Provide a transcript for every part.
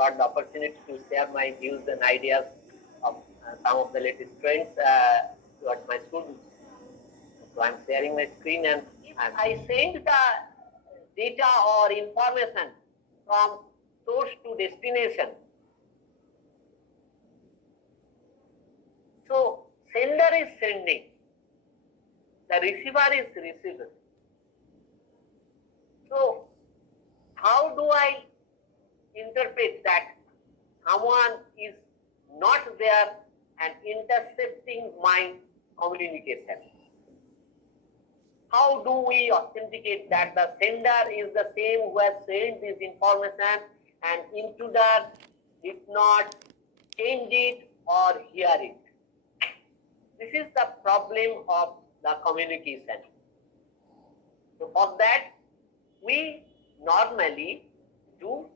got the opportunity to share my views and ideas of some of the latest trends towards my students. So I'm sharing my screen, and if I send the data or information from source to destination, so sender is sending, the receiver is receiving. So how do I interpret that someone is not there and intercepting my communication? How do we authenticate that the sender is the same who has sent this information and intruder did not change it or hear it? This is the problem of the communication. So for that, we normally do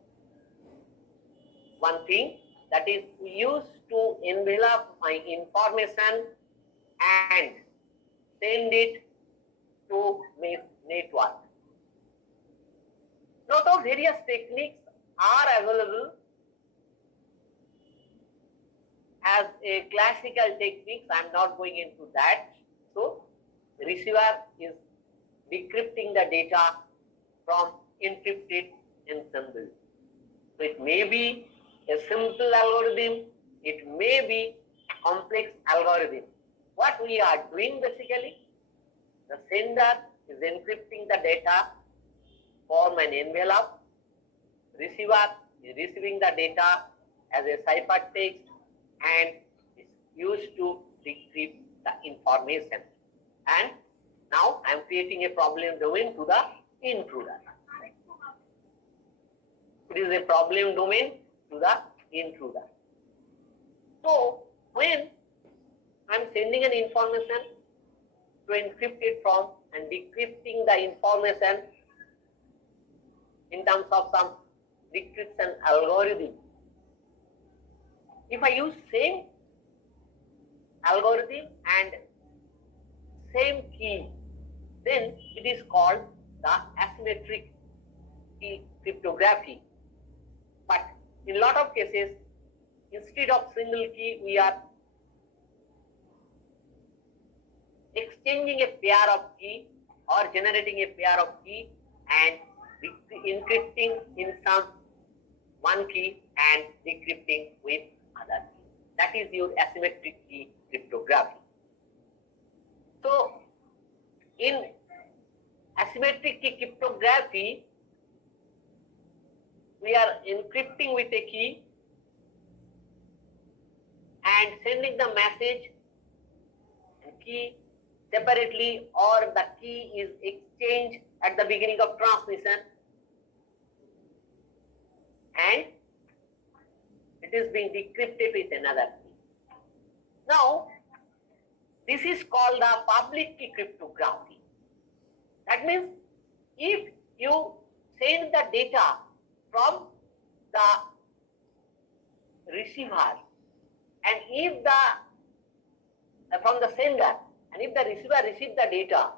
one thing, that is, we used to envelop my information and send it to my network. Lot of various techniques are available as a classical techniques. I am not going into that. So the receiver is decrypting the data from encrypted ensemble. So it may be a simple algorithm, it may be a complex algorithm. What we are doing basically, the sender is encrypting the data, form an envelope, receiver is receiving the data as a ciphertext and is used to decrypt the information. And now I am creating a problem domain to the intruder. It is a problem domain to the intruder. So when I am sending an information to encrypt it from and decrypting the information in terms of some decryption algorithm, if I use same algorithm and same key, then it is called the asymmetric key cryptography. But in a lot of cases, instead of single key, we are exchanging a pair of key or generating a pair of key and encrypting in some one key and decrypting with other key. That is your asymmetric key cryptography. So in asymmetric key cryptography, we are encrypting with a key and sending the message and key separately, or the key is exchanged at the beginning of transmission and it is being decrypted with another key. Now, this is called the public key cryptography. That means if you send the data from the receiver and if from the sender, and if the receiver receives the data,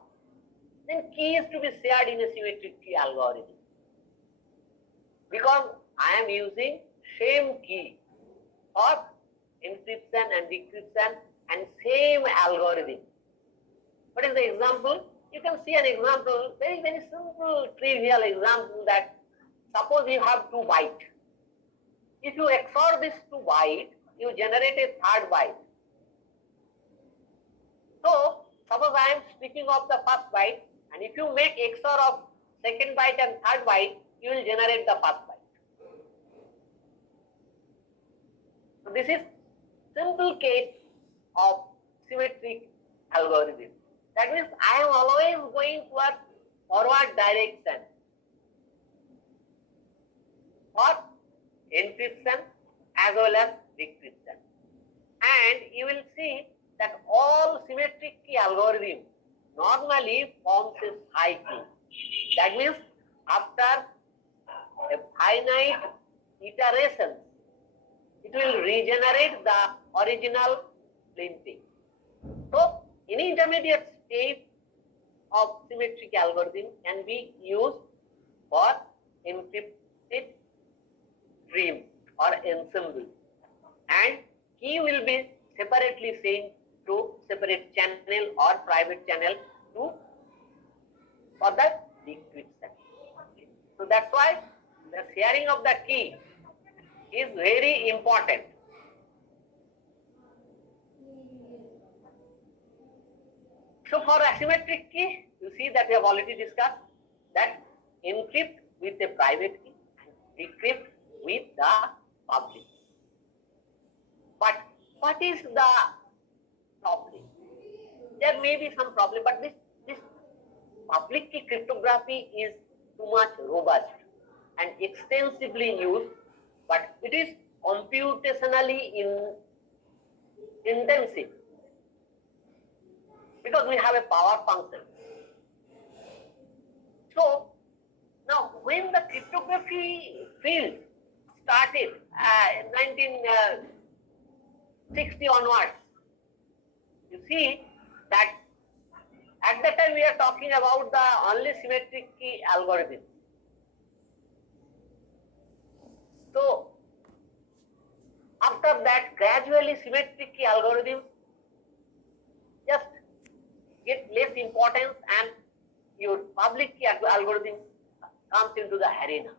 then key is to be shared in a symmetric key algorithm. Because I am using same key for encryption and decryption and same algorithm. What is the example? You can see an example, very, very simple, trivial example, that suppose you have 2 bytes. If you XOR this 2 bytes, you generate a 3rd byte. So, suppose I am speaking of the 1st byte, and if you make XOR of 2nd byte and 3rd byte, you will generate the 1st byte. So, this is simple case of symmetric algorithm. That means I am always going towards forward direction for encryption as well as decryption. And you will see that all symmetric key algorithm normally forms a cycle. That means after a finite iteration, it will regenerate the original plain text. So, any intermediate state of symmetric algorithm can be used for encrypted stream. or ensemble, and key will be separately sent to separate channel or private channel to for the decryption. So that's why the sharing of the key is very important. So for asymmetric key, you see that we have already discussed that encrypt with a private key and decrypt with the public. But what is the problem? There may be some problem, but this public key cryptography is too much robust and extensively used, but it is computationally intensive because we have a power function. So now when the cryptography field started 1960 onwards, you see that at that time we are talking about the only symmetric key algorithm. So after that, gradually symmetric key algorithms just get less importance and your public key algorithm comes into the arena.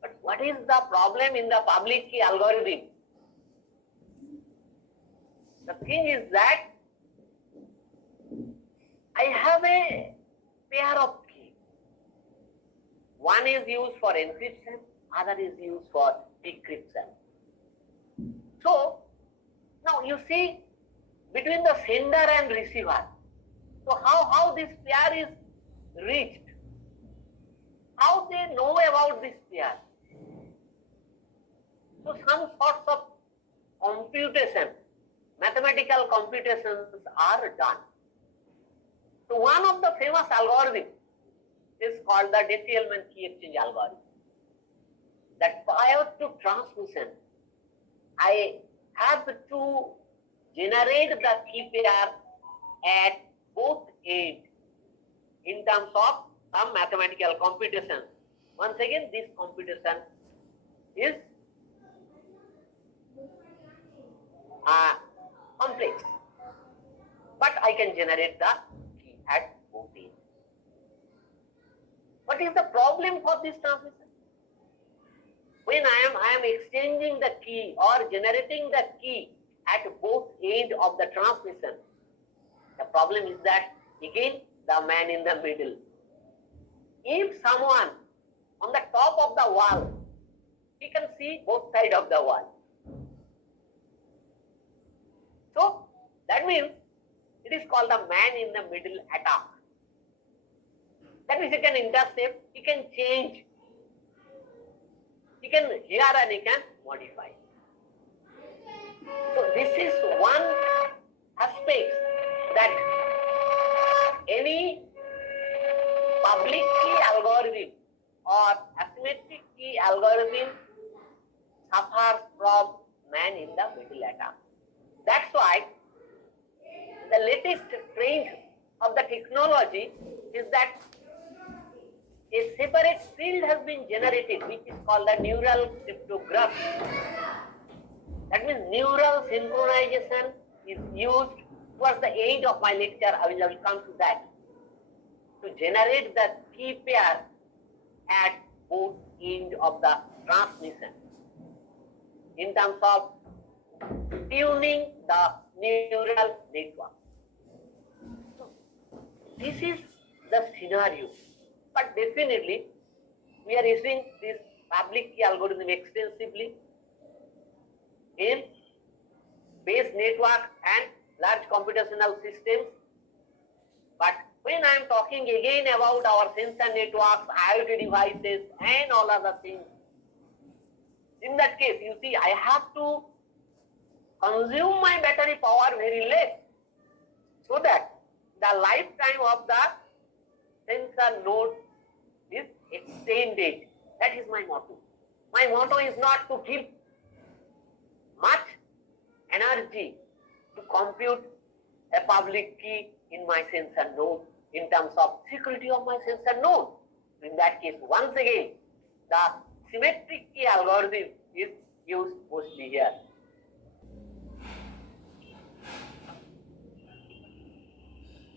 But what is the problem in the public key algorithm? The thing is that I have a pair of keys. One is used for encryption, other is used for decryption. So now you see between the sender and receiver, so how this pair is reached, how they know about this pair. So some sorts of computation, mathematical computations are done. So one of the famous algorithms is called the De-Thielman key exchange algorithm. That prior to transmission, I have to generate the key pair at both ends in terms of some mathematical computation. Once again, this computation is complex, but I can generate the key at both ends. What is the problem for this transmission? When I am exchanging the key or generating the key at both ends of the transmission, the problem is that again the man in the middle. If someone on the top of the wall, he can see both sides of the wall. So that means it is called the man in the middle attack. That means he can intercept, he can change, he can hear and he can modify. So this is one aspect that any public key algorithm or asymmetric key algorithm suffers from man in the middle attack. That's why the latest trend of the technology is that a separate field has been generated which is called the neural cryptography. That means neural synchronization is used towards the end of my lecture. I will come to that. To generate the key pair at both ends of the transmission in terms of tuning the neural network. So, this is the scenario. But definitely, we are using this public key algorithm extensively in base network and large computational systems. But when I am talking again about our sensor networks, IoT devices, and all other things, in that case, you see, I have to consume my battery power very less so that the lifetime of the sensor node is extended. That is my motto. My motto is not to give much energy to compute a public key in my sensor node in terms of security of my sensor node. In that case, once again, the symmetric key algorithm is used mostly here.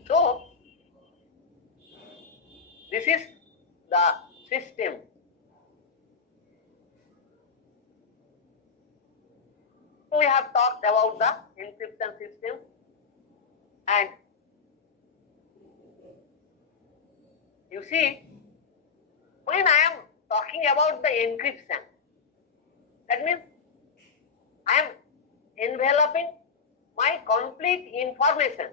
So, this is the system. So, we have talked about the encryption system, and you see, when I am talking about the encryption, that means I am enveloping my complete information.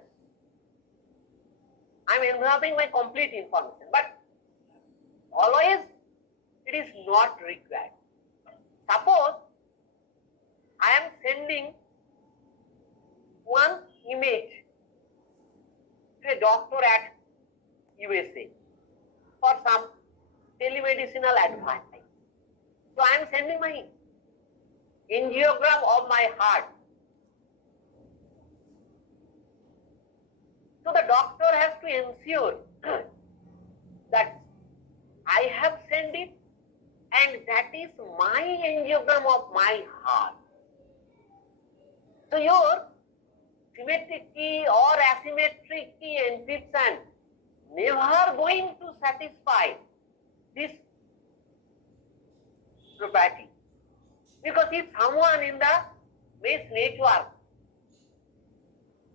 I am enveloping my complete information, but always it is not required. Suppose I am sending one image to a doctor at USA for some telemedicinal advice. So I am sending my angiogram of my heart. So the doctor has to ensure that I have sent it and that is my angiogram of my heart. So your symmetric key or asymmetric key encryption never going to satisfy this property. Because if someone in the mesh network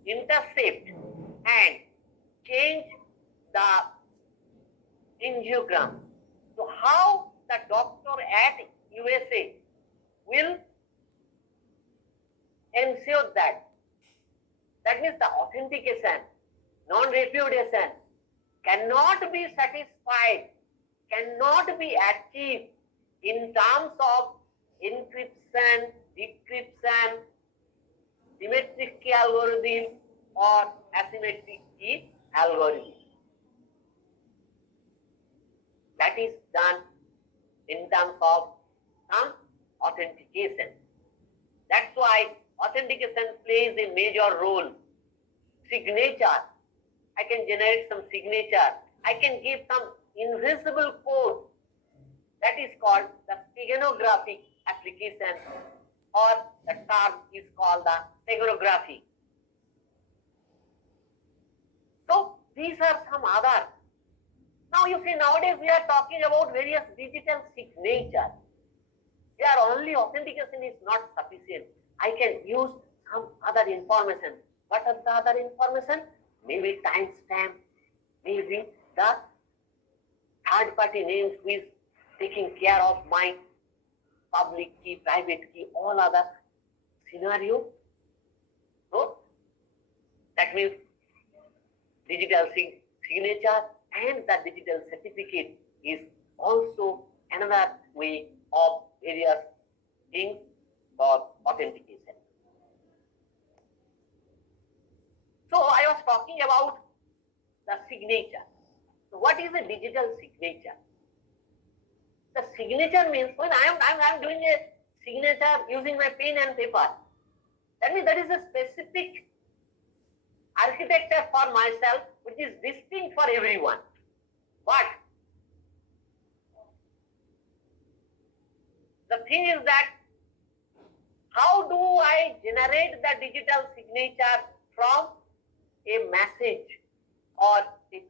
intercept and change the angiogram, so how the doctor at USA will ensure that? That means the authentication, non-repudiation cannot be satisfied, cannot be achieved in terms of encryption, decryption, symmetric key algorithm or asymmetric key algorithm. That is done in terms of some authentication. That's why authentication plays a major role. Signature, I can generate some signature. I can give some invisible code. That is called the steganographic application, or the term is called the steganography. So these are some other. Now you see, nowadays we are talking about various digital signatures. Here only authentication is not sufficient. I can use some other information. What are the other information? Maybe timestamp, maybe the third party names who is taking care of my public key, private key, all other scenario. So that means digital signature and the digital certificate is also another way of various things for authentication. So I was talking about the signature. So what is a digital signature? The signature means when I'm doing a signature using my pen and paper, that means that is a specific architecture for myself which is distinct for everyone. But the thing is that how do I generate the digital signature from a message or text?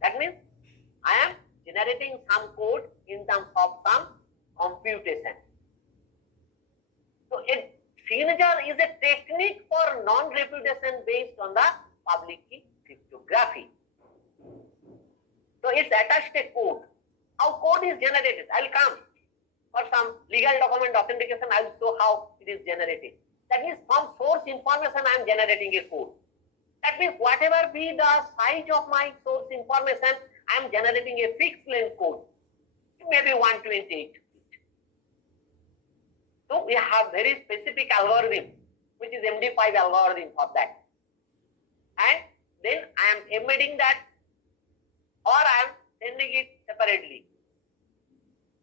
That means I am generating some code in terms of some computation. So a signature is a technique for non-repudiation based on the public key cryptography. So it's attached a code. How code is generated? I'll come for some legal document authentication. I'll show how it is generated. That means from source information I am generating a code. That means whatever be the size of my source information, I am generating a fixed length code. Maybe 128 feet. So we have very specific algorithm, which is MD5 algorithm for that. And then I am embedding that, or I am sending it separately.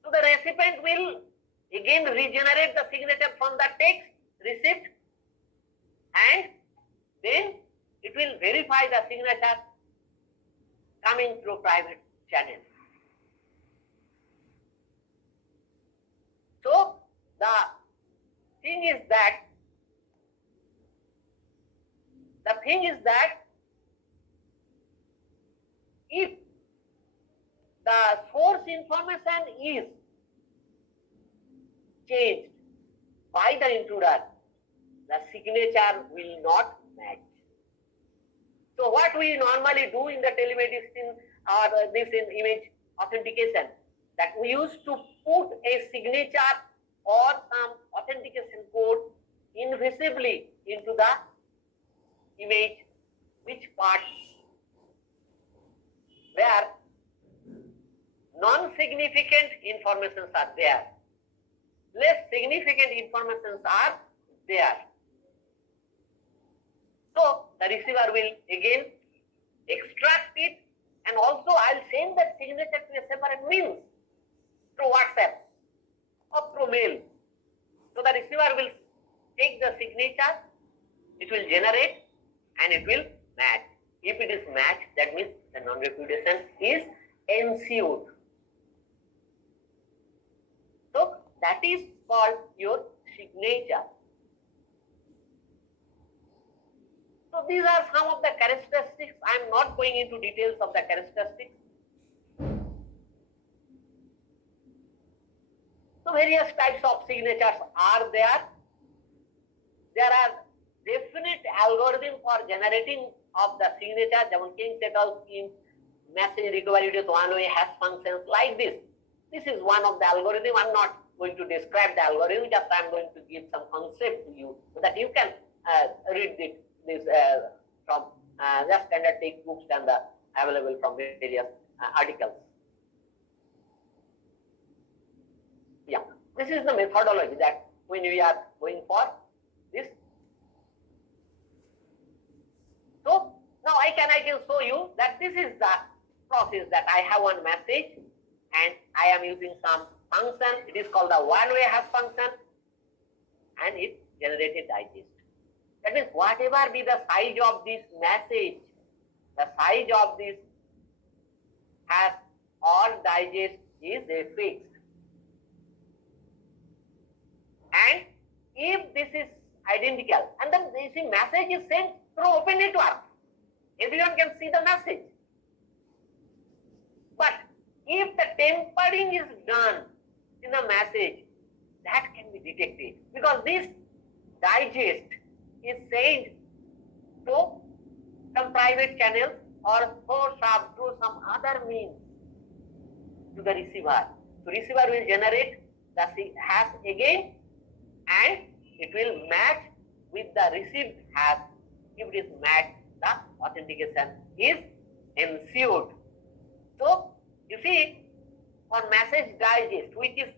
So the recipient will again regenerate the signature from the text receipt, and then it will verify the signature coming through private channel. So the thing is that if the source information is changed by the intruder, the signature will not match. So what we normally do in the telemedicine or this in image authentication, that we used to put a signature or some authentication code invisibly into the image, which part where non-significant informations are there, less significant informations are there. So the receiver will again extract it, and also I'll send that signature to a separate means through WhatsApp or through mail. So the receiver will take the signature, it will generate, and it will match. If it is matched, that means the non-repudiation is ensued. So that is called your signature. So these are some of the characteristics. I am not going into details of the characteristics. So various types of signatures are there. There are definite algorithm for generating of the signature. যেমন King Tekal scheme, message recovery with one-way hash functions like this. This is one of the algorithm. I'm not going to describe the algorithm. Just I'm going to give some concept to you so that you can read this from the standard textbooks and available from various articles. Yeah, this is the methodology that when we are going for this. So now I can show you that this is the process, that I have one message and I am using some function. It is called the one-way hash function, and it generated digest. That means whatever be the size of this message, the size of this hash or digest is fixed. And if this is identical, and then you see message is sent through open network, everyone can see the message. But if the tampering is done in the message, that can be detected, because this digest is sent to some private channel or through some other means to the receiver. So receiver will generate the hash again, and it will match with the received hash. If it is matched, the authentication is ensued. So you see, for message digest, which is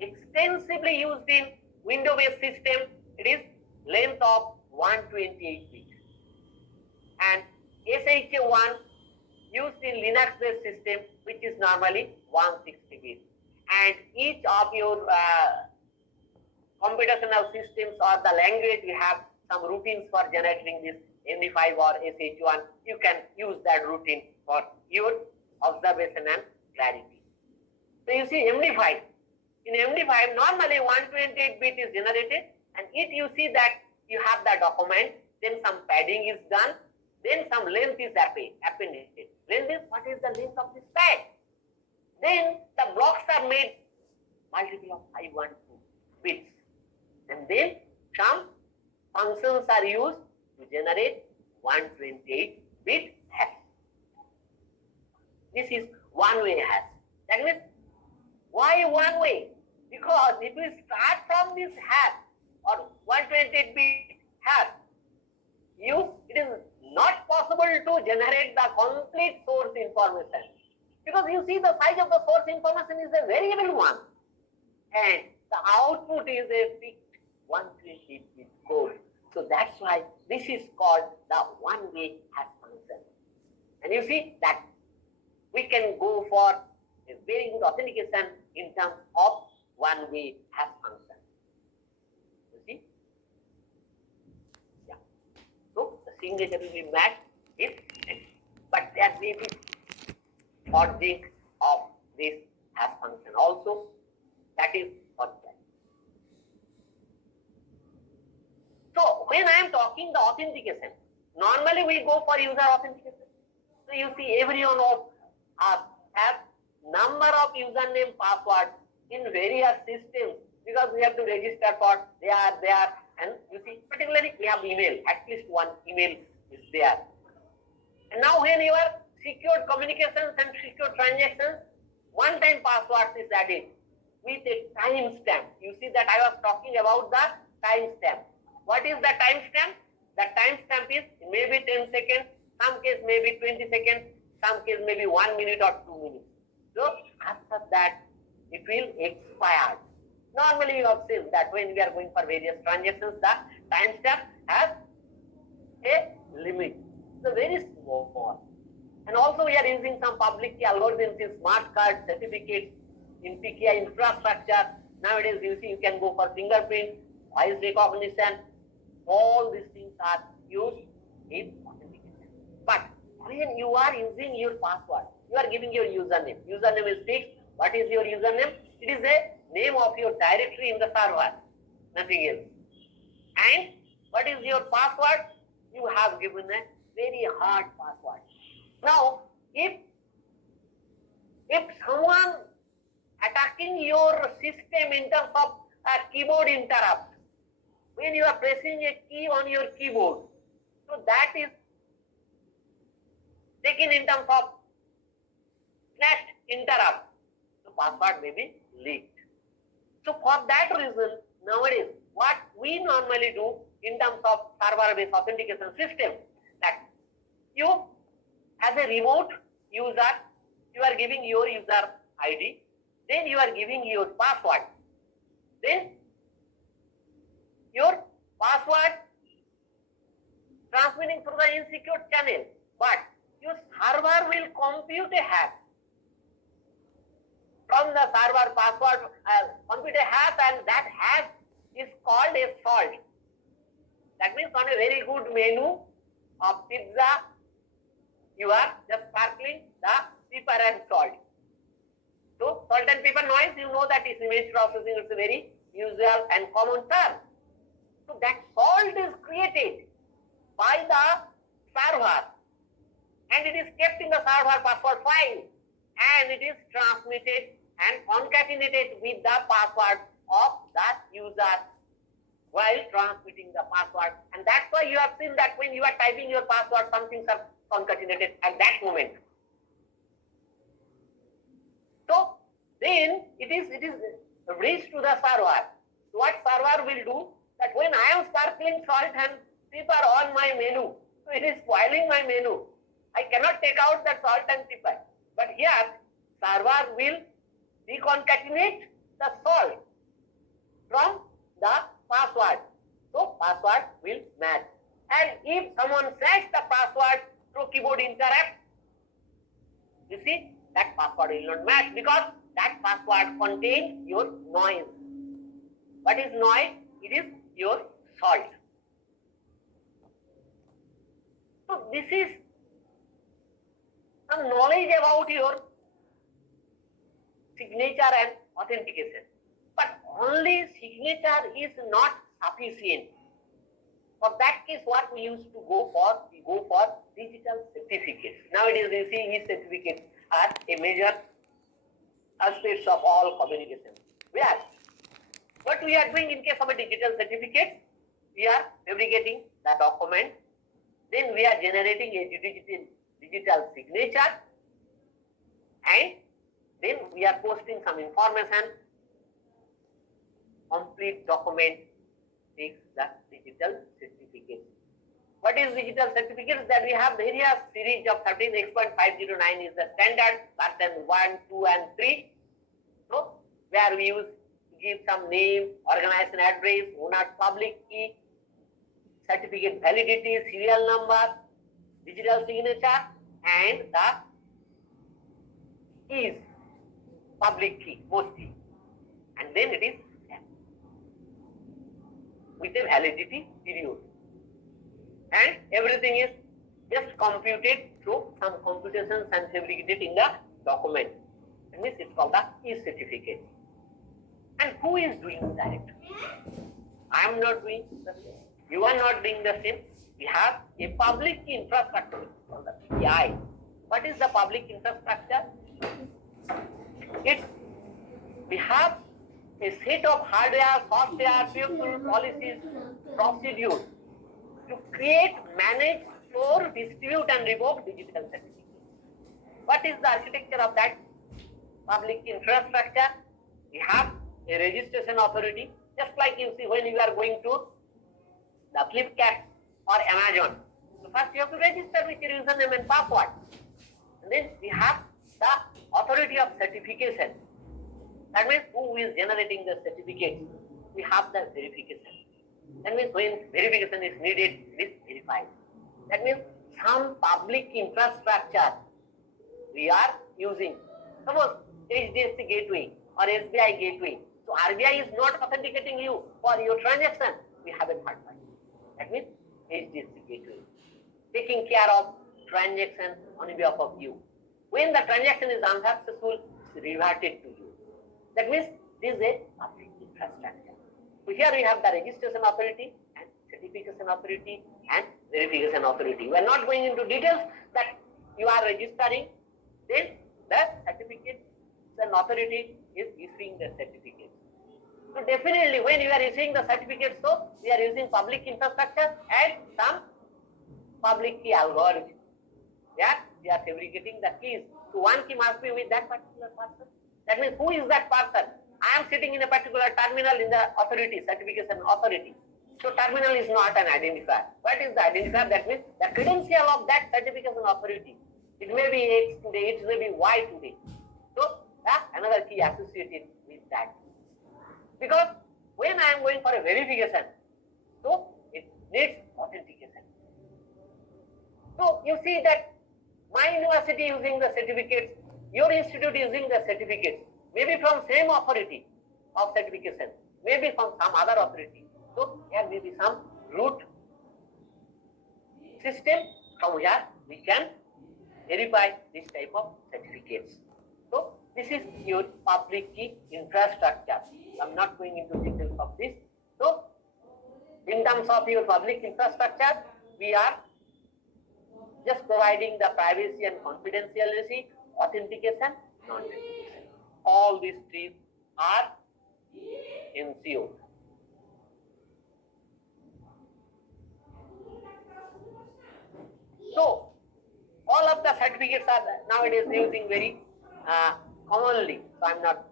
extensively used in Windows-based system, it is length of 128 bits, and SHA-1 used in Linux-based system, which is normally 160 bits. And each of your computational systems or the language, you have some routines for generating this MD5 or SH1. You can use that routine for your observation and clarity. So you see MD5. In MD5, normally 128 bit is generated, and if you see that you have the document, then some padding is done, then some length is appended. Length is, what is the length of this pad? Then the blocks are made multiple of 512 bits. And then some functions are used to generate 128-bit hash. This is one-way hash. That means, why one way? Because if we start from this hash or 128-bit hash, it is not possible to generate the complete source information. Because you see, the size of the source information is a variable one, and the output is a fixed 128-bit code. So that's why this is called the one-way hash function. And you see that we can go for a very good authentication in terms of one-way hash function. You see? Yeah. So the signature will be matched if, but there may be forging of this hash function also. That is for that. when I am talking the authentication, normally we go for user authentication. So you see everyone of us have number of username passwords in various systems because we have to register for there, and you see particularly we have email, at least one email is there. And now when you are secured communications and secure transactions, one-time password is added with a timestamp. You see that I was talking about the timestamp. What is the timestamp? The timestamp is maybe 10 seconds, some case maybe 20 seconds, some case maybe 1 minute or 2 minutes. So after that, it will expire. Normally you have seen that when we are going for various transactions, the timestamp has a limit. So very small. And also we are using some public key algorithms in smart card certificates, in PKI infrastructure. Nowadays you see you can go for fingerprint, voice recognition. All these things are used in authentication. But when you are using your password, you are giving your username. Username is fixed. What is your username? It is a name of your directory in the server, nothing else. And what is your password? You have given a very hard password. Now, if someone attacking your system in terms of a keyboard interrupt, when you are pressing a key on your keyboard, so that is taken in terms of flash interrupt, the password may be leaked. So for that reason, nowadays, what we normally do in terms of server-based authentication system, that you as a remote user, you are giving your user ID, then you are giving your password, then your password transmitting through the insecure channel, but your server will compute a hash from the server password, compute a hash, and that hash is called a salt. That means on a very good menu of pizza, you are just sparkling the pepper and salt. So salt and pepper noise, you know that is image processing, it's a very usual and common term. So that salt is created by the server and it is kept in the server password file and it is transmitted and concatenated with the password of that user while transmitting the password. And that's why you have seen that when you are typing your password, some things are concatenated at that moment. So then it is reached to the server. So what server will do, that when I am sparkling salt and pepper on my menu, so it is spoiling my menu. I cannot take out that salt and pepper. But here, server will reconcatenate the salt from the password. So password will match. And if someone says the password through keyboard interrupt, you see that password will not match because that password contains your noise. What is noise? It is your salt. So this is some knowledge about your signature and authentication. But only signature is not sufficient. For that case, what we used to go for? We go for digital certificates. Nowadays, you see e-certificates are a major aspect of all communication. Where what we are doing in case of a digital certificate, we are fabricating the document, then we are generating a digital signature, and then we are posting some information. Complete document takes the digital certificate. What is digital certificates? That we have various series of 13X.509 is the standard, version 1, 2 and 3. So where we give some name, organization address, owner's public key, certificate validity, serial number, digital signature, and the keys, public key, most key. And then it is with a validity period. And everything is just computed through some computations and fabricated in the document. That means it's called the e-certificate. And who is doing that? I am not doing the same. You are not doing the same. We have a public key infrastructure called the PI. What is the public infrastructure? We have a set of hardware, software, people, policies, procedures to create, manage, store, distribute and revoke digital certificates. What is the architecture of that public infrastructure? We have a registration authority, just like you see when you are going to the Flipkart or Amazon. So first you have to register with your username and password. And then we have the authority of certification. That means who is generating the certificates. We have the verification. That means when verification is needed, it is verified. That means some public infrastructure we are using. Suppose HDFC gateway or SBI gateway. So RBI is not authenticating you for your transaction. We have a third party. That means HDFC gateway taking care of transaction on behalf of you. When the transaction is unsuccessful, it's reverted to you. That means this is a public infrastructure. So here we have the registration authority and certification authority and verification authority. We are not going into details that you are registering, then the certificate and authority is issuing the certificate. So definitely when you are issuing the certificate, so we are using public infrastructure and some public key algorithm. Yeah, we are fabricating the keys. So one key must be with that particular person. That means who is that person? I am sitting in a particular terminal in the authority, certification authority. So terminal is not an identifier. What is the identifier? That means the credential of that certification authority. It may be X today, it may be Y today. So another key associated with that. Because when I am going for a verification, so it needs authentication. So you see that my university using the certificates, your institute using the certificates, maybe from same authority of certification, maybe from some other authority. So there may be some root system from where we can verify this type of certificates. So this is your public key infrastructure. I am not going into details of this. So in terms of your public infrastructure, we are just providing the privacy and confidentiality, authentication, non-authentication. All these three are ensured. So all of the certificates are nowadays using very commonly. So I am not.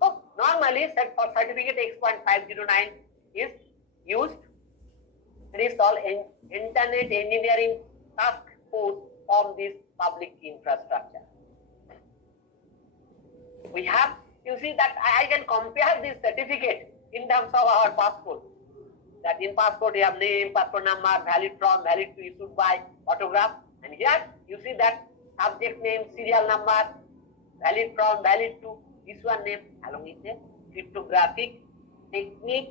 So normally for certificate X.509 is used. It is called Internet Engineering Task Force from this public infrastructure. We have, you see that I can compare this certificate in terms of our passport. That in passport you have name, passport number, valid from, valid to, issued by, autograph. And here you see that subject name, serial number, valid from, valid to, issuer name, along with the cryptographic technique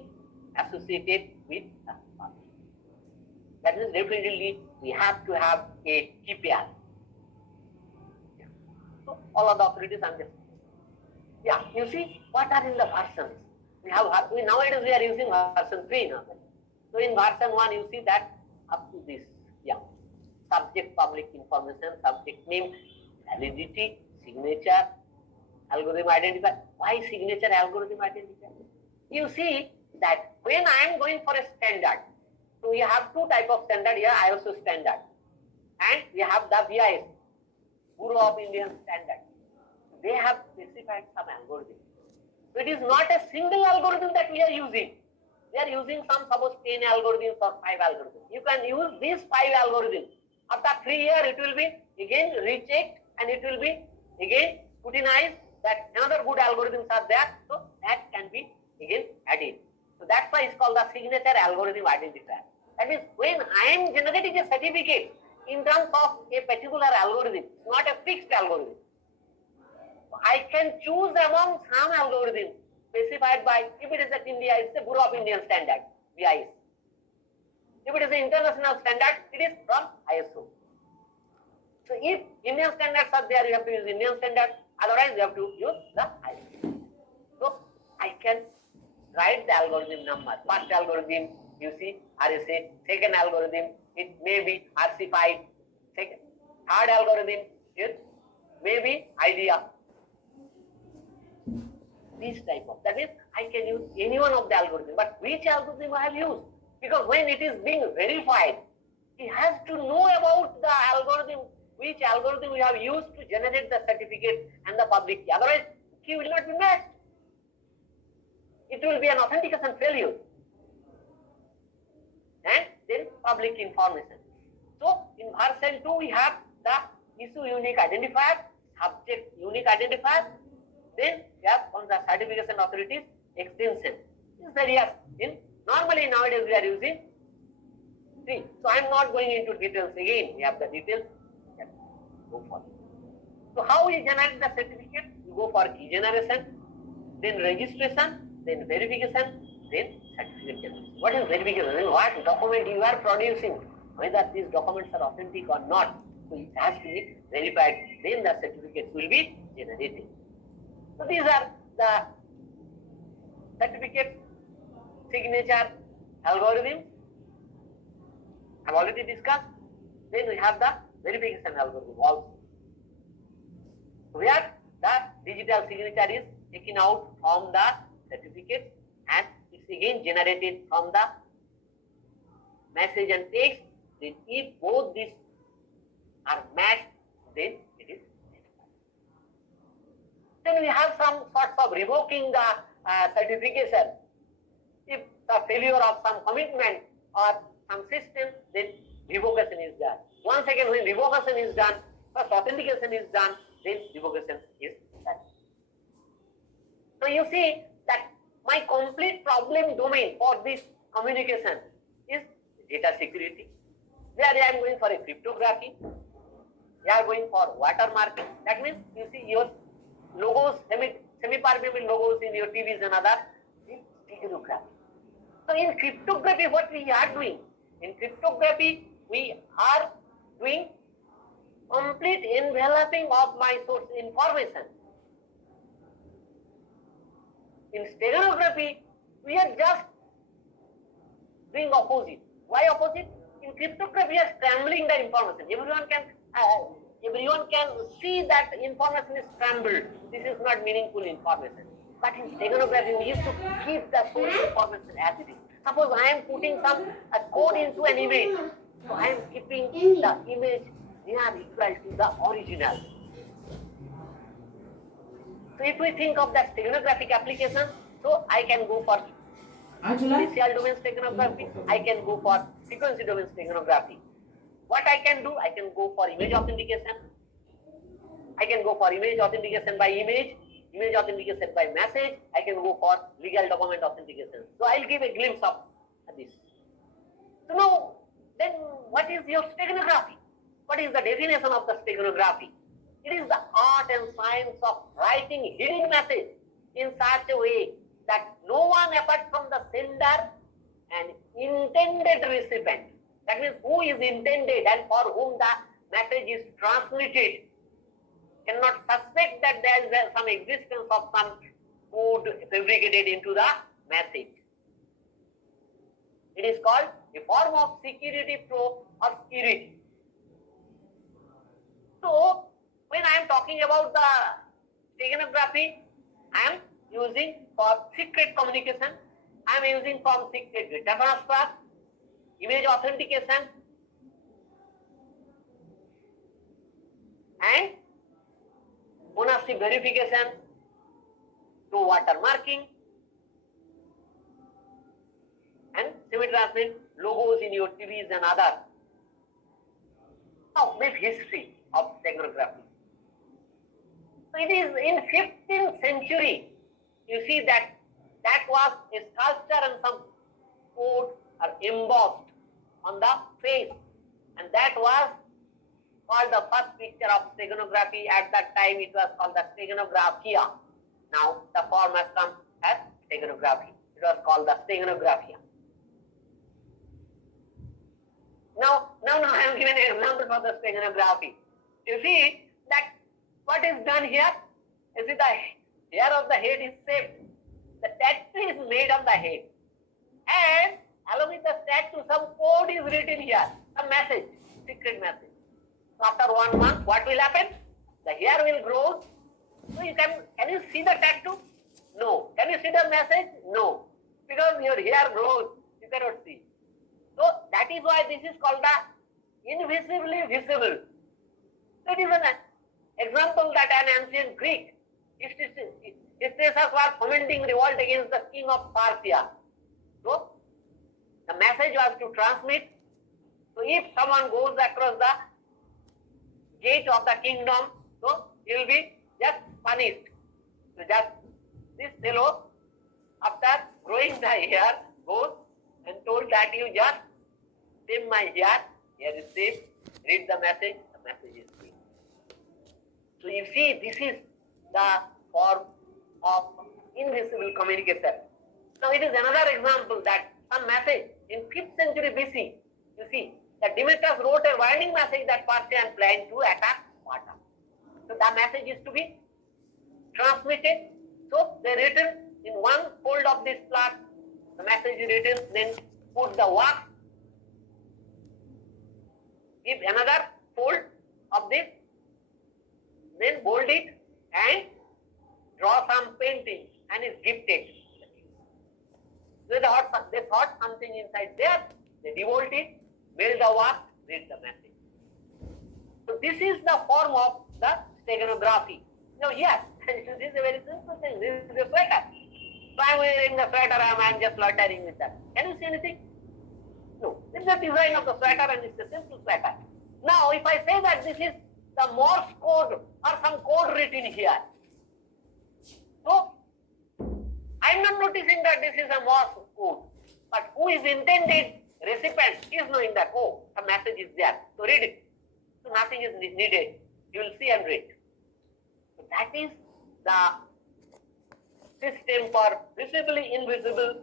associated with the passport. That means definitely we have to have a key pair. So all of the authorities are just. Yeah, you see what are in the versions? Nowadays we are using version 3 now. So in version 1 you see that up to this, subject public information, subject name, validity, signature, algorithm identifier. Why signature algorithm identifier? You see that when I am going for a standard, so we have two type of standard here, ISO standard, and we have the BIS, Bureau of Indian Standards. They have specified some algorithm. So it is not a single algorithm that we are using. We are using some, suppose 10 algorithms or 5 algorithms. You can use these 5 algorithms. After 3 years, it will be again rechecked and it will be again scrutinized that another good algorithms are there. So that can be again added. So that's why it's called the signature algorithm identifier. That means when I am generating a certificate in terms of a particular algorithm, not a fixed algorithm, I can choose among some algorithms specified by, if it is at India, it's the Bureau of Indian Standards, BIS. If it is an international standard, it is from ISO. So if Indian standards are there, you have to use Indian standard, otherwise you have to use the ISO. So I can write the algorithm number. First algorithm, you see RSA. Second algorithm, it may be RC5. Second, third algorithm, it may be IDEA. This type of, that means I can use any one of the algorithm, but which algorithm I have used? Because when it is being verified, he has to know about the algorithm, which algorithm we have used to generate the certificate and the public key. Otherwise, key will not be matched. It will be an authentication failure. And then public information. So in version 2, we have the issue unique identifier, subject unique identifier. Then we have on the certification authorities extension. These various. Normally nowadays we are using 3. So I am not going into details again. We have the details. Go for it. So how we generate the certificate? You go for key generation, then registration, then verification, then certificate generation. What is verification? Then what document you are producing? Whether these documents are authentic or not. So it has to be verified. Then the certificates will be generated. So these are the certificate signature algorithms. I've already discussed. Then we have the verification algorithm also. Where the digital signature is taken out from the certificate and it's again generated from the message and text. Then if both these are matched, then it is verified. Then we have some sorts of revoking the certification. If the failure of some commitment or some system, then revocation is done. Once again, when revocation is done, first authentication is done, then revocation is done. So you see that my complete problem domain for this communication is data security. There I am going for a cryptography. We are going for watermarking. That means you see your logos, semi-permeable logos in your TVs and other in steganography. So in cryptography, what we are doing? In cryptography, we are doing complete enveloping of my source information. In steganography, we are just doing opposite. Why opposite? In cryptography, we are scrambling the information. Everyone can see that information is scrambled. This is not meaningful information. But in steganography, we used to keep the source information as it is. Suppose I am putting some code into an image. So I am keeping the image near equal to the original. So if we think of that steganographic application, so I can go for spatial domain steganography, I can go for frequency domain steganography. What I can do, I can go for image authentication. I can go for image authentication by image authentication by message. I can go for legal document authentication. So I'll give a glimpse of this. So now, then what is your steganography? What is the definition of the steganography? It is the art and science of writing hidden message in such a way that no one apart from the sender and intended recipient, that means who is intended and for whom the message is transmitted, cannot suspect that there is some existence of some code fabricated into the message. It is called a form of security probe or security. So, when I am talking about the steganography, I am using for secret communication, I am using from secret data transfer, image authentication, and ownership verification, to watermarking, and semi-transmit logos in your TVs and other. Now, brief history of steganography. So it is in 15th century, you see that was a sculpture and some code are embossed on the face, and that was called the first picture of steganography. At that time it was called the steganographia. Now the form has come as steganography. It was called the steganographia. Now I am giving an example for the steganography. You see that what is done here? You see the hair of the head is shaped the tattoo is made on the head. And along with the tattoo, some code is written here, a message, secret message. So after 1 month, what will happen? The hair will grow. So can you see the tattoo? No. Can you see the message? No. Because your hair grows, you cannot see. So that is why this is called the invisibly visible. That is an example that an ancient Greek Histiochus was fomenting revolt against the king of Parthia. So the message was to transmit. So if someone goes across the gate of the kingdom, so he will be just punished. So just this fellow, after growing the hair, goes and told that you just trim my hair, here is trim, read the message is trim. So you see, this is the form of invisible communication. Now it is another example that some message in 5th century BC, you see, that Demetrius wrote a warning message that Persian planned to attack Sparta. So the message is to be transmitted. So they written in one fold of this plot, the message is written, then put the wax, give another fold of this, then bold it and draw some painting and is gifted. So they thought something inside there, they devote it, build the wax, read the message. So this is the form of the steganography. Now yes, this is a very simple thing. This is a sweater. So I am wearing the sweater, I am just loitering with that. Can you see anything? No. This is the design of the sweater and it's a simple sweater. Now if I say that this is the Morse code or some code written here, so I am not noticing that this is a Morse code. But who is intended recipient is knowing that, oh, a message is there. So read it. So nothing is needed. You will see and read. So that is the system for visibly invisible.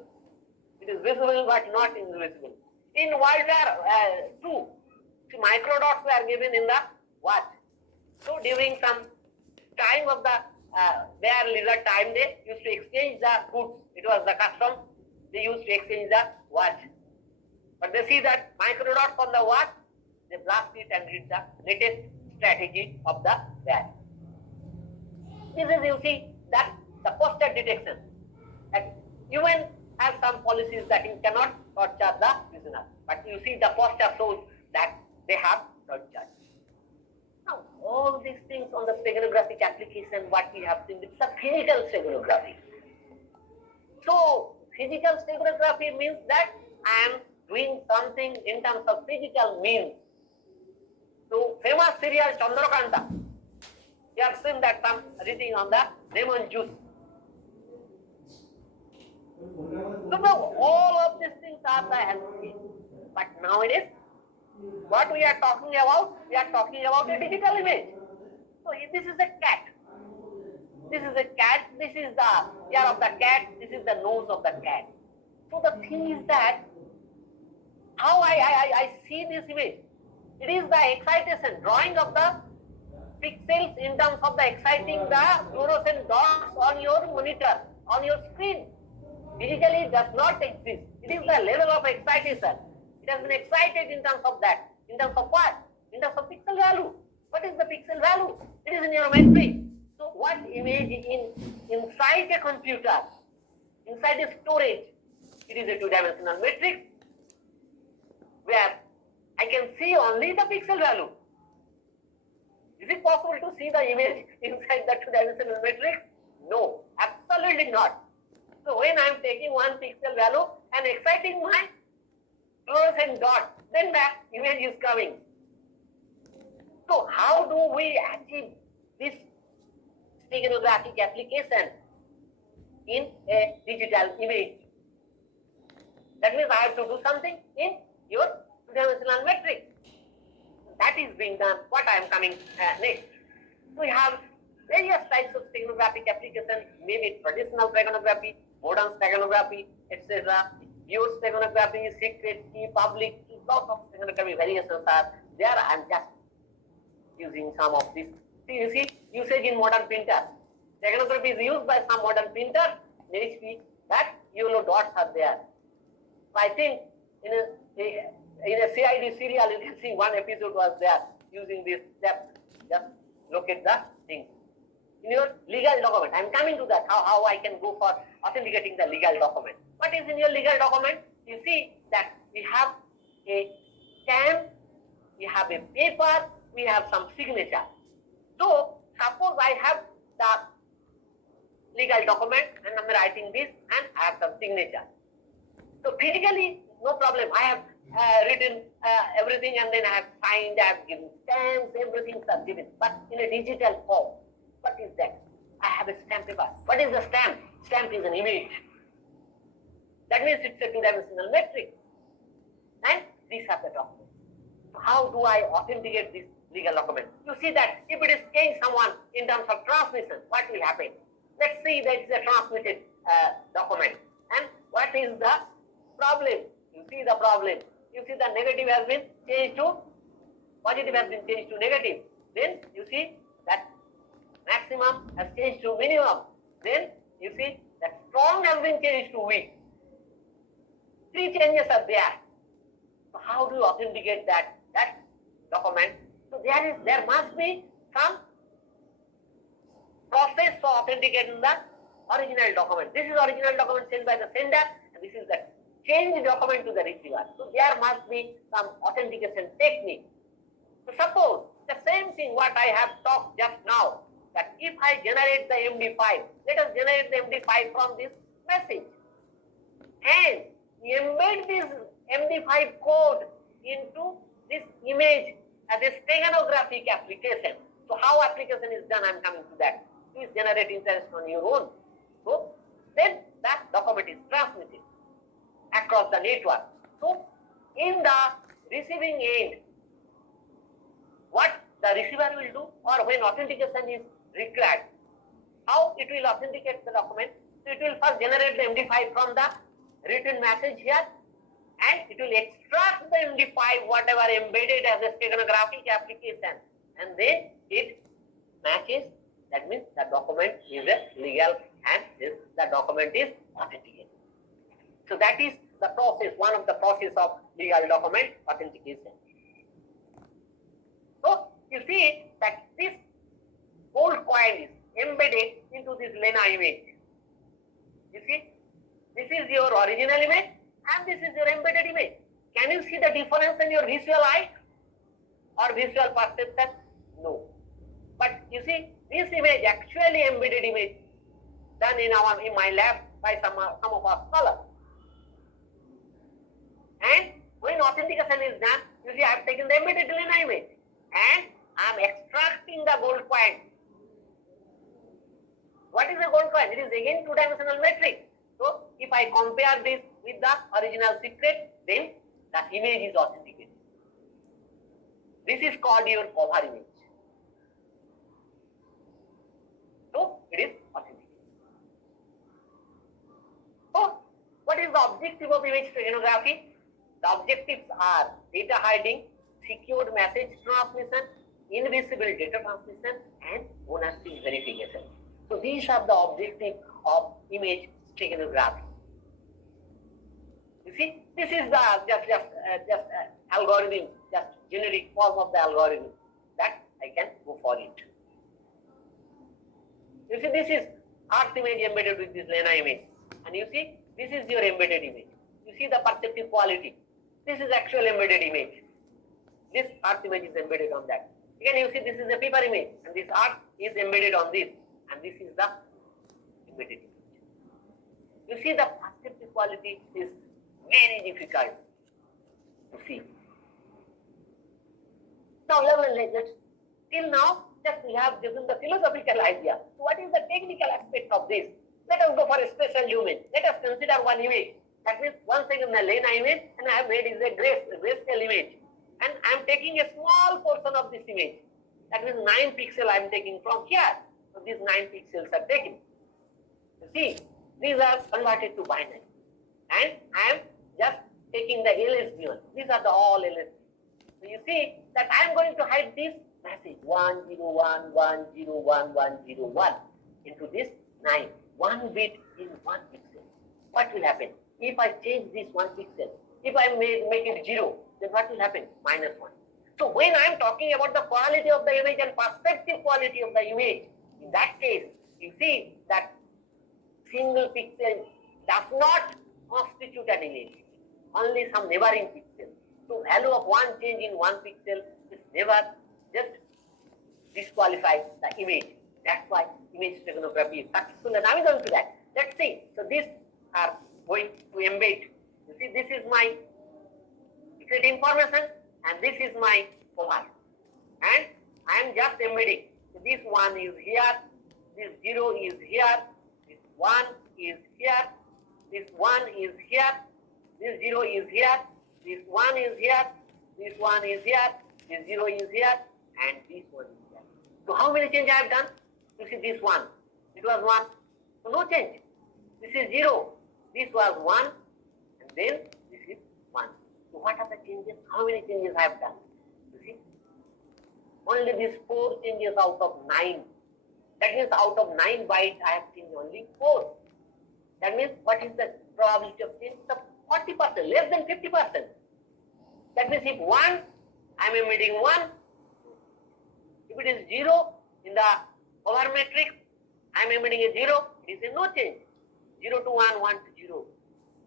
It is visible but not invisible. In World War II, microdots were given in the watch. So during some time of the their leisure time, they used to exchange the goods. It was the custom. They used to exchange the watch. But they see that microdots on the watch, they blast it and read the latest strategy of the bad. This is, you see, that the posture detection. That UN has some policies that you cannot torture the prisoner. But you see, the posture shows that they have tortured. Now, all these things on the steganographic application, what we have seen, it's a physical steganography. So, physical steganography means that I am doing something in terms of physical means. So, famous serial Chandrakanta, you have seen that some writing on the lemon juice. So, now, all of these things are the health. But nowadays, what we are talking about a digital image. So this is a cat. This is a cat. This is the ear of the cat. This is the nose of the cat. So the thing is that how I see this image. It is the excitation, drawing of the pixels in terms of the exciting the fluorescent dots on your monitor, on your screen. Physically it does not exist. It is the level of excitation. It has been excited in terms of that. In terms of what? In terms of pixel value. What is the pixel value? It is in your memory. So what image inside a computer, inside a storage, it is a two-dimensional matrix where I can see only the pixel value. Is it possible to see the image inside the two-dimensional matrix? No, absolutely not. So when I am taking one pixel value and exciting my fluorescent dot, then that image is coming. So how do we achieve this steganographic application in a digital image? That means I have to do something in your two-dimensional matrix. That is being done. What I am coming next. We have various types of steganographic applications, maybe traditional steganography, modern steganography, etc. Pure steganography, secret key, public key, lots of steganography variations are there. I am just using some of this. See, you see, usage in modern printers. Steganography is used by some modern printers HP, that yellow dots are there. So I think in a CID serial, you can see one episode was there using this step. Just look at the thing. In your legal document, I'm coming to that, how I can go for authenticating the legal document. What is in your legal document? You see that we have a stamp, we have a paper, we have some signature. So suppose I have the legal document and I'm writing this and I have some signature. So physically, no problem. I have written everything and then I have signed, I have given stamps, everything are given. But in a digital form, what is that? I have a stamp paper. What is the stamp? Stamp is an image. That means it's a two-dimensional matrix. And these are the documents. So how do I authenticate this legal document? You see that if it is changed someone in terms of transmission, what will happen? Let's see that it's a transmitted document. And what is the problem? You see the problem. You see the negative has been changed to positive, has been changed to negative. Then you see that maximum has changed to minimum. Then you see that strong has been changed to weak. Three changes are there. So how do you authenticate that document? So there must be some process for authenticating the original document. This is original document sent by the sender, and this is the changed document to the receiver. So there must be some authentication technique. So suppose the same thing what I have talked just now, that if I generate the MD5, let us generate the MD5 from this message and embed this MD5 code into this image as a steganographic application. So how application is done, I'm coming to that. Please generate interest on your own. So then that document is transmitted across the network. So in the receiving end, what the receiver will do, or when authentication is required, how it will authenticate the document. So it will first generate the MD5 from the written message here, and it will extract the MD5 whatever embedded as a steganographic application, and then it matches. That means the document is a legal and the document is authenticated. So that is the process, one of the process of legal document authentication. So you see that this gold coin is embedded into this Lena image. You see, this is your original image and this is your embedded image. Can you see the difference in your visual eye or visual perception? No. But you see, this image, actually embedded image, done in my lab by some of our scholars. And when authentication is done, you see I have taken the embedded Lena image and I am extracting the gold coin. What is a gold coin? It is again two-dimensional matrix. So if I compare this with the original secret, then the image is authenticated. This is called your cover image. So it is authenticated. So what is the objective of image steganography? The objectives are data hiding, secured message transmission, invisible data transmission, and ownership verification. So these are the objectives of image steganography. You see, this is the just algorithm, just generic form of the algorithm that I can go for it. You see, this is Earth image embedded with this Lena image, and you see, this is your embedded image. You see the perceptive quality. This is actual embedded image. This Earth image is embedded on that. Again, you see, this is a paper image, and this Earth is embedded on this, and this is the embedded image. You see, the perceptive quality is very difficult to see. Now, let's till now, just we have given the philosophical idea. So, what is the technical aspect of this? Let us go for a special domain. Let us consider one image. That means once again the Lena image, and I have made is a grayscale image. And I am taking a small portion of this image. That means 9 pixels I am taking from here. So these 9 pixels are taken. You see, these are converted to binary. And I am just taking the LSB one. These are the all LSB. So you see that I am going to hide this message 101, 101, 101 into this 9. 1 bit in 1 pixel. What will happen? If I change this 1 pixel, if I make it 0, then what will happen? -1. So when I am talking about the quality of the image and perspective quality of the image, in that case, you see that single pixel does not constitute an image, only some neighboring pixel. So value of one change in 1 pixel is never just disqualify the image. That's why image steganography is successful, and I will come to that. Let's see. So these are going to embed. You see, this is my secret information, and this is my command. And I am just embedding. So this one is here, this 0 is here, this 1 is here, this 1 is here, this 0 is here, this 1 is here, this 1 is here, this 0 is here, and this 1 is here. So how many changes I have done? You see this 1. It was 1. So no change. This is 0. This was 1, and then this is 1. So what are the changes? How many changes I have done? You see? Only these 4 changes out of 9. That means out of 9 bytes, I have changed only 4. That means what is the probability of change? The 40%, less than 50%. That means if 1, I am emitting 1. If it is 0 in the polar matrix, I am emitting a 0. It is a no change. 0 to 1, 1 to 0.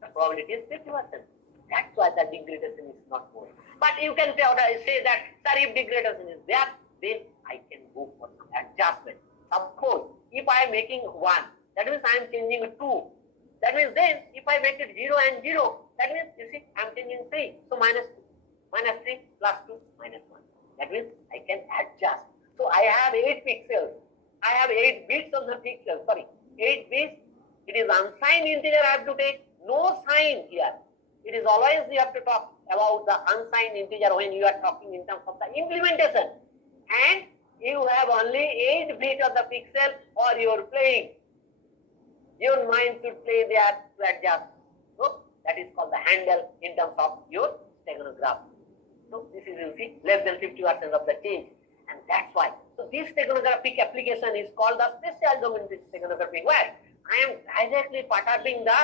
The probability is 50%. That's why the degradation is not more. But you can say that, sir, if degradation is there, then I can go for some adjustment. Suppose if I am making 1, that means I am changing 2. That means then if I make it 0 and 0, that means you see I am changing 3. So minus 2. Minus 3 plus 2 minus 1. That means I can adjust. So I have 8 pixels. I have 8 bits of the pixel. Sorry, 8 bits. It is unsigned integer I have to take. No sign here. It is always you have to talk about the unsigned integer when you are talking in terms of the implementation. And you have only 8 bits of the pixel or you are playing. Your mind should play there to adjust. So that is called the handle in terms of your steganograph. So this is, you see, less than 50% of the change. And that's why. So this steganographic application is called the special domain steganography, where I am directly perturbing the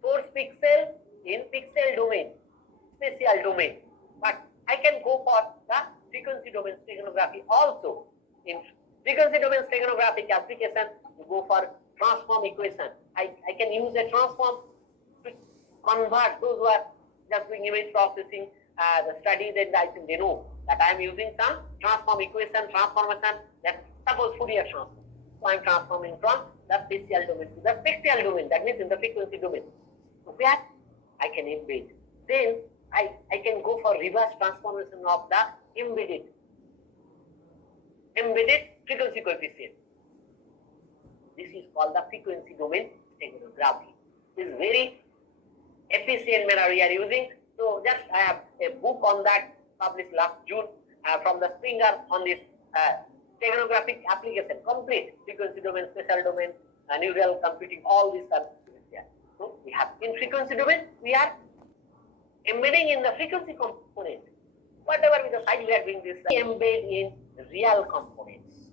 source pixel in pixel domain, special domain. But I can go for the frequency domain steganography also. In frequency domain steganographic application, you go for transform equation. I can use a transform to convert those who are just doing image processing, the study, then I think they know that I am using some transform equation, transformation, that suppose Fourier transform. So I am transforming from the spatial domain to the spectral domain, that means in the frequency domain. So where I can embed. Then I can go for reverse transformation of the embedded frequency coefficient. This is called the frequency domain steganography. This is very efficient manner we are using. So just I have a book on that published last June from the Springer on this steganographic application, complete frequency domain, special domain, neural computing, all these are there. So we have in frequency domain, we are embedding in the frequency component. Whatever with the size we are doing this, embed in real components.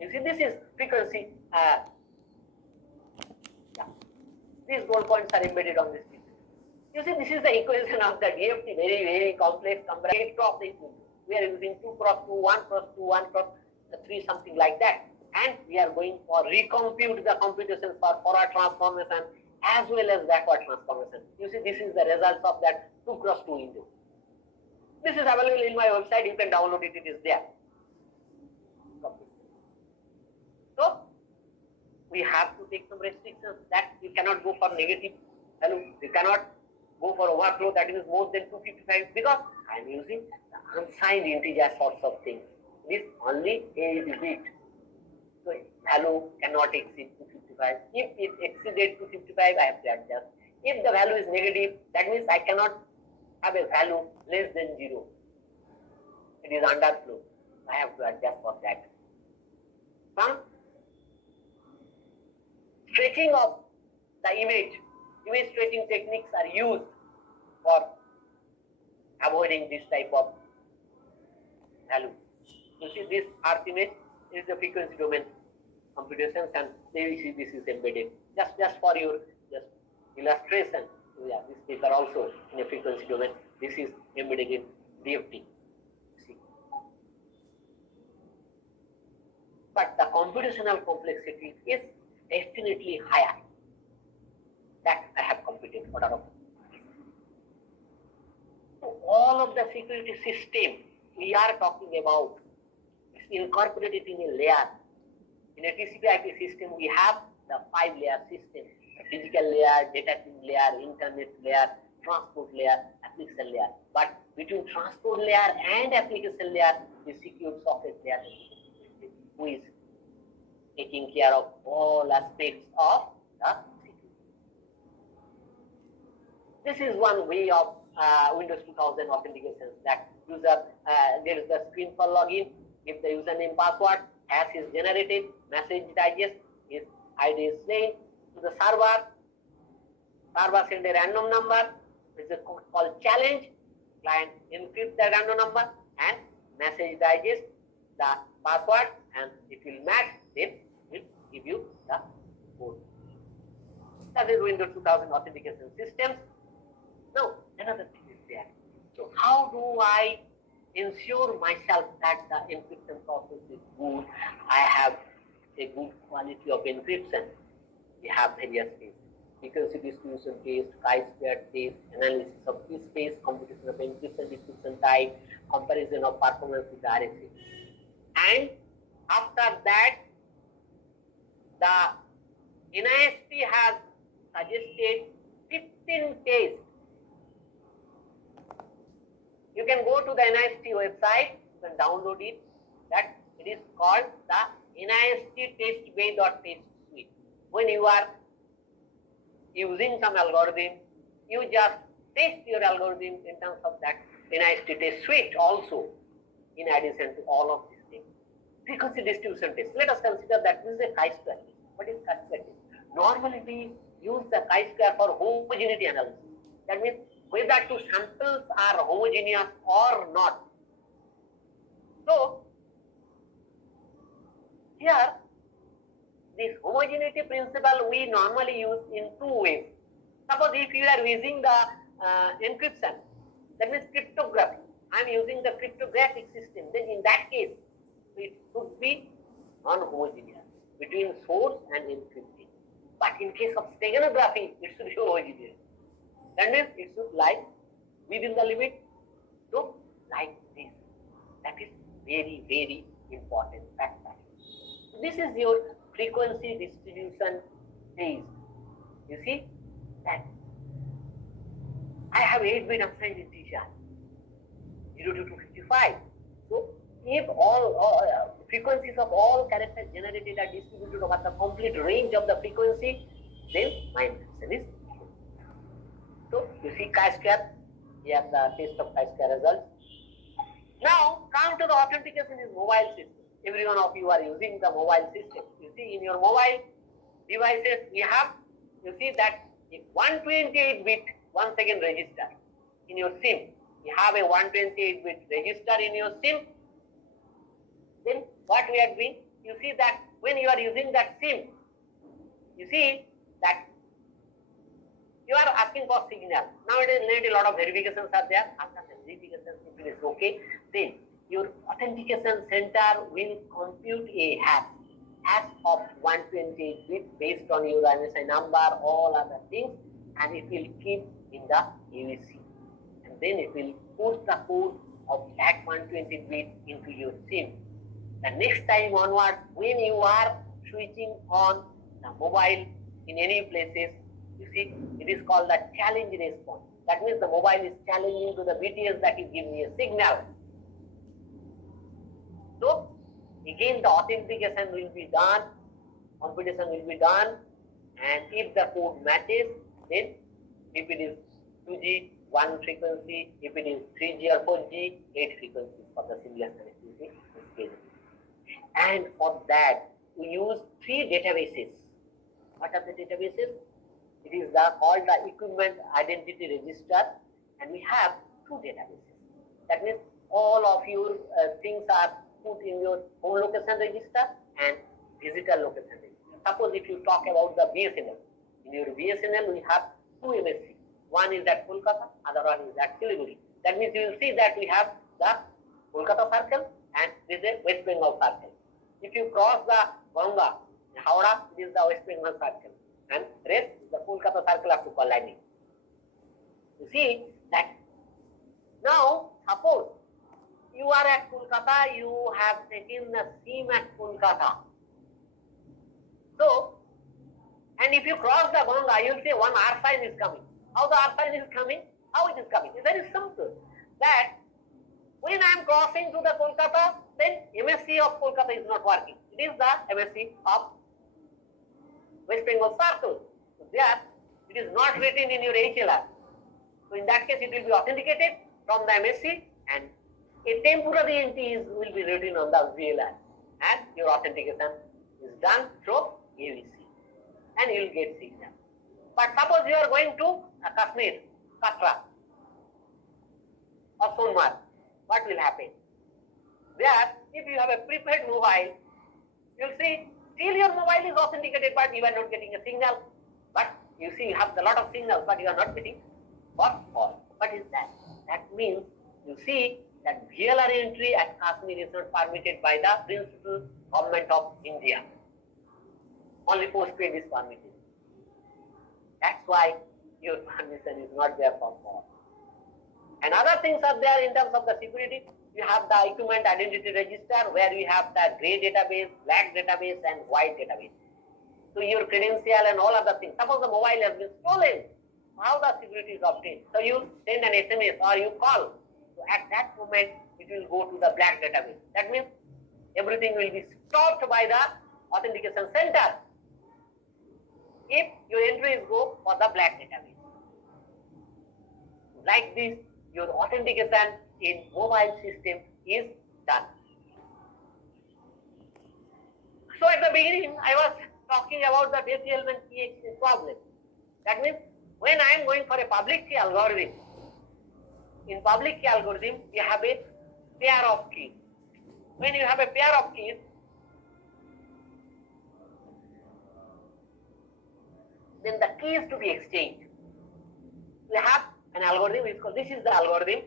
You see, this is frequency. These gold points are embedded on this picture. You see, this is the equation of the DFT, very, very complex number. 8 cross 8. We are using 2 cross 2, 1 cross 2, 1 cross 3, something like that. And we are going for recompute the computations for forward transformation as well as backward transformation. You see, this is the results of that 2 cross 2 window. This is available in my website. You can download it. It is there. So we have to take some restrictions that you cannot go for negative value. You cannot go for overflow that is more than 255 because I am using the unsigned integer sorts of things. This only 8 bit. So value cannot exceed 255. If it exceeded 255, I have to adjust. If the value is negative, that means I cannot have a value less than 0. It is underflow. I have to adjust for that. Some stretching of the image stretching techniques are used for avoiding this type of value. You see, this earth image is the frequency domain computations, and this is embedded. Just for your just illustration. So yeah, this paper also in a frequency domain. This is embedded in DFT. See. But the computational complexity is definitely higher. That I have computed order of. So all of the security system we are talking about is incorporated in a layer. In a TCP/IP system, we have the 5-layer system: the physical layer, data layer, internet layer, transport layer, application layer. But between transport layer and application layer, the secure socket layer, who is taking care of all aspects of the security. This is one way of Windows 2000 authentication, that user, there is the screen for login, give the username, password, hash is generated, message digest, his ID is named to the server send a random number, which is called challenge, client encrypt the random number and message digest the password, and it will match, then it will give you the code. That is Windows 2000 authentication systems. Now, another thing is there. So, how do I ensure myself that the encryption process is good? I have a good quality of encryption. We have various ways: frequency distribution test, chi-square test, analysis of key space, computation of encryption decryption type, comparison of performance with the RFC. And after that, the NIST has suggested 15 tests. You can go to the NIST website, you can download it. That it is called the NIST test-based suite. When you are using some algorithm, you just test your algorithm in terms of that NIST test suite also, in addition to all of these things. Frequency distribution test. Let us consider that this is a chi-square test. What is chi-square test? Normally we use the chi-square for homogeneity analysis. That means whether two samples are homogeneous or not. So, here, this homogeneity principle we normally use in two ways. Suppose if you are using the encryption, that means cryptography. I am using the cryptographic system. Then in that case, it should be non-homogeneous between source and encryption. But in case of steganography, it should be homogeneous. That means it should lie within the limit. So, like this. That is very, very important factor. This is your frequency distribution test. You see that I have 8-bit assigned integer 0 to 255. So, if all frequencies of all characters generated are distributed over the complete range of the frequency, then my answer is. So, you see chi-square, here the test of chi-square results. Now, come to the authentication in mobile system. Every one of you are using the mobile system. You see in your mobile devices, you see that 128-bit 1 second register in your SIM. You have a 128-bit register in your SIM. Then what we are doing, you see that when you are using that SIM, you see that you are asking for signal. Nowadays, a lot of verifications are there. After the verifications, if it is okay, then your authentication center will compute a hash of 128 bits based on your MSI number, all other things, and it will keep in the UEC. And then it will put the code of that 120 bit into your SIM. The next time onward, when you are switching on the mobile in any places, you see, it is called the challenge response. That means the mobile is challenging to the BTS that you give me a signal. So, again the authentication will be done, computation will be done, and if the code matches, then if it is 2G, 1 frequency, if it is 3G or 4G, 8 frequencies for the similar connectivity. And for that, we use 3 databases. What are the databases? It is called the Equipment Identity Register, and we have 2 databases. That means all of your things are put in your home location register, and Visitor location register. Suppose if you talk about the BSNL, in your BSNL we have two MSC. One is at Kolkata, other one is at Siliguri. That means you will see that we have the Kolkata circle and this is a West Bengal circle. If you cross the Ganga, Howrah, this is the West Bengal circle, and rest is the Kolkata circle up to Kolani. You see that now suppose you are at Kolkata, you have taken the SIM at Kolkata. So, and if you cross the Ganga, you will see one R sign is coming. How the R sign is coming? How it is coming? It's very simple. That when I am crossing to the Kolkata, then MSC of Kolkata is not working. It is the MSC of West Bengal circle. So there, it is not written in your HLR. So in that case, it will be authenticated from the MSC and a temporary entity will be written on the VLR and your authentication is done through AVC and you will get signal. But suppose you are going to Kashmir, Katra or Sonmarg, what will happen? There, if you have a prepaid mobile, you will see still your mobile is authenticated but you are not getting a signal. But you see you have a lot of signals but you are not getting what all. What is that? That means you see that VLR entry at Kashmir is not permitted by the principal government of India. Only postpaid is permitted. That's why your permission is not there for all. And other things are there in terms of the security. You have the equipment identity register where we have the grey database, black database and white database. So your credential and all other things. Suppose the mobile has been stolen, how the security is obtained? So you send an SMS or you call. So at that moment, it will go to the black database. That means everything will be stopped by the authentication center if your entries go for the black database. Like this, your authentication in mobile system is done. So at the beginning, I was talking about the base element key exchange problem. That means when I am going for a public key algorithm, in public key algorithm, you have a pair of keys. When you have a pair of keys, then the key is to be exchanged. We have an algorithm, this is the algorithm.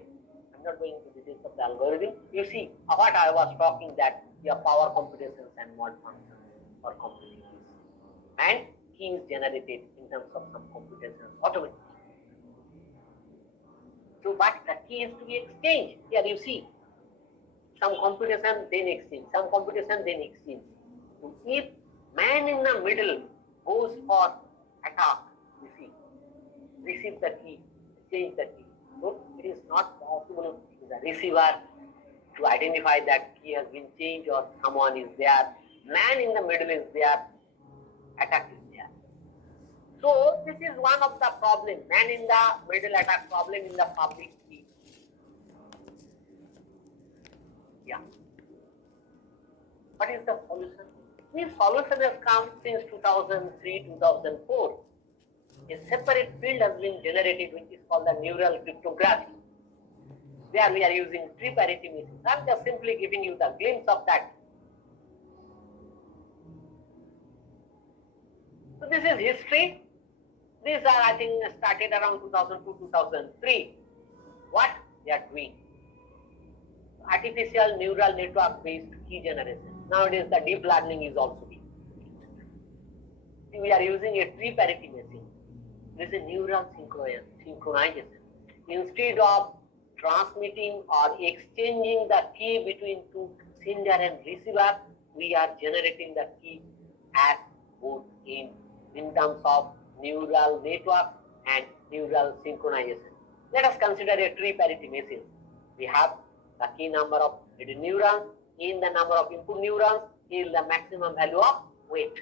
I'm not going into the details of the algorithm. You see what I was talking, that your power computations and mod functions or computing keys. And key is generated in terms of some computations automatically. So but the key is to be exchanged. Here you see some computation then exchange, some computation then exchange. So if man in the middle goes for attack, you see, receive the key, change the key. So it is not possible to the receiver to identify that key has been changed or someone is there. Man in the middle is there, attack is there. So this is one of the problems, man in the middle attack problem in the public key. Yeah. What is the solution? This solution has come since 2003-2004. A separate field has been generated which is called the neural cryptography. There we are using tree parity machines. I'm just simply giving you the glimpse of that. So this is history. These are, I think, started around 2002-2003. What they are doing? Artificial neural network based key generation. Nowadays the deep learning is also being used. We are using a tree parity machine. This is neural synchronization. Instead of transmitting or exchanging the key between two sender and receiver, we are generating the key at both ends in terms of neural network and neural synchronization. Let us consider a tree parity machine. We have the key number of hidden neurons, in the number of input neurons, in the maximum value of weight.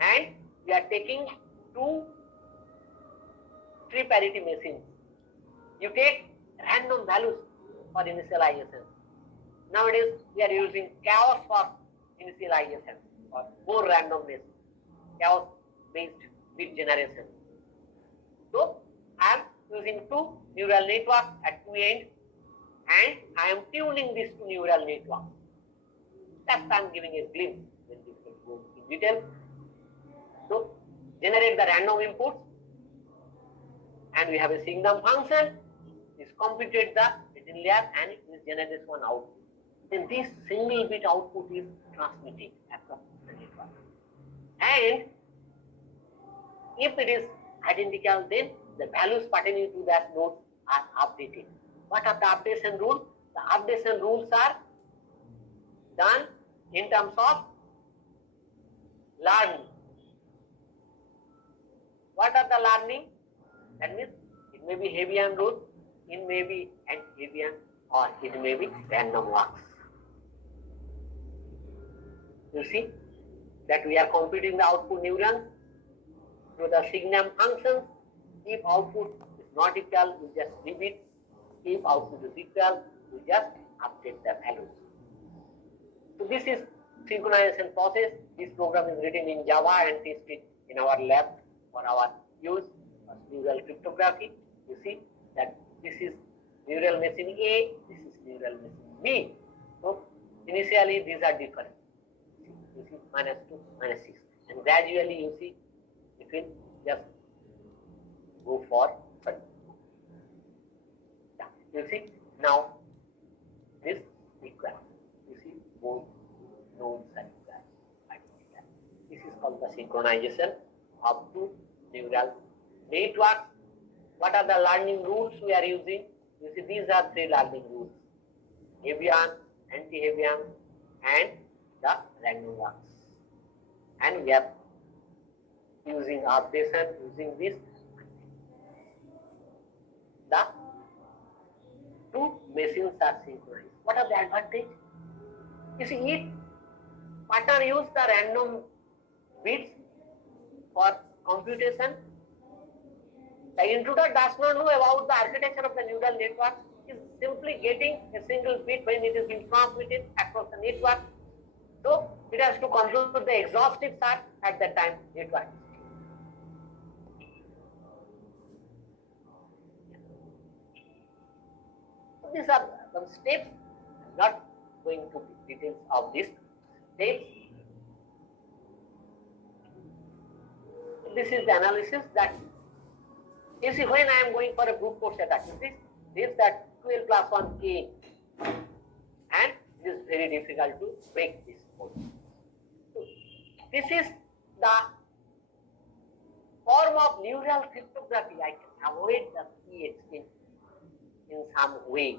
And we are taking two tree parity machines. You take random values for initialization. Nowadays, we are using chaos for initialization or more randomness, chaos based bit generation. So, I am using two neural networks at two ends and I am tuning this to neural network. Just I am giving a glimpse. Then we will go in detail. So generate the random inputs, and we have a signum function. Is computed the within layer and it generates one output. Then this single bit output is transmitted across the network. And if it is identical, then the values pertaining to that node are updated. What are the updation rules? The updation rules are done in terms of learning. What are the learning? That means it may be Hebbian rule, it may be anti-Hebbian, or it may be random walks. You see that we are computing the output neurons through the signum functions. If output is not equal, we just leave it. If output is equal, we just update the values. So this is synchronization process. This program is written in Java and tested in our lab for our use for neural cryptography. You see that this is neural machine A, this is neural machine B. So initially these are different. You see -2, -6, and gradually you see it will just go for 30. Yeah. You see now this equal. You see both nodes are equal. This is called the synchronization of two neural networks. What are the learning rules we are using? You see these are 3 learning rules: Hebbian, anti-Hebbian, and the random walks. And we are using updation, using this. The two machines are synchronized. What are the advantage? You see, each partner use the random bits for computation. The intruder does not know about the architecture of the neural network. He is simply getting a single bit when it is being transmitted across the network. So it has to compute the exhaustive search at that time network. So these are some steps. I'm not going to details of these steps. This is the analysis that you see when I am going for a brute force attack. This that 12 plus 1 K, and it is very difficult to break this code. So this is the form of neural cryptography. I can avoid the key exchange in some way,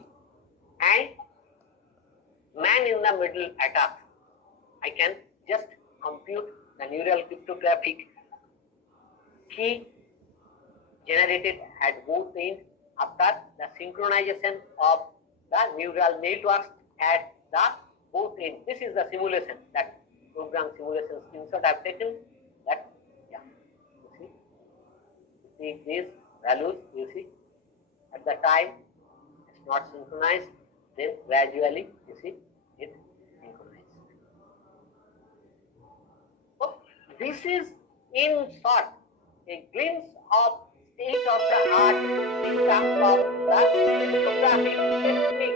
and man in the middle attack. I can just compute the neural cryptographic key generated at both ends after the synchronization of the neural networks at the both ends. This is the simulation, that program simulation screenshot I have taken. That, yeah, you see these values, you see at the time it's not synchronized, then gradually you see it synchronized. So this is in short a glimpse of state of the art in terms of the cryptographic technique